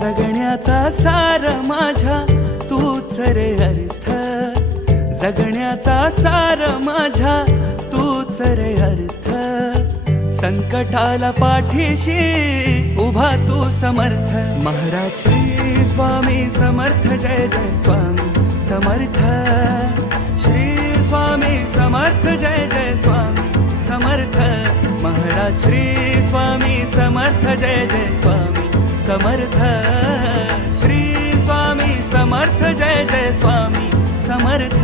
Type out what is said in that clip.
जगण्याचा सार माझ्या तूच रे अर्थ, जगण्याचा सार माझ्या तूच रे अर्थ. संकटाला पाठीशी उभा तू समर्थ. महाराज श्री स्वामी समर्थ, जय जय स्वामी समर्थ. श्री स्वामी समर्थ, जय जय स्वामी समर्थ. महाराज श्री स्वामी समर्थ, जय जय स्वामी समर्थ. श्री स्वामी समर्थ, जय जय स्वामी समर्थ.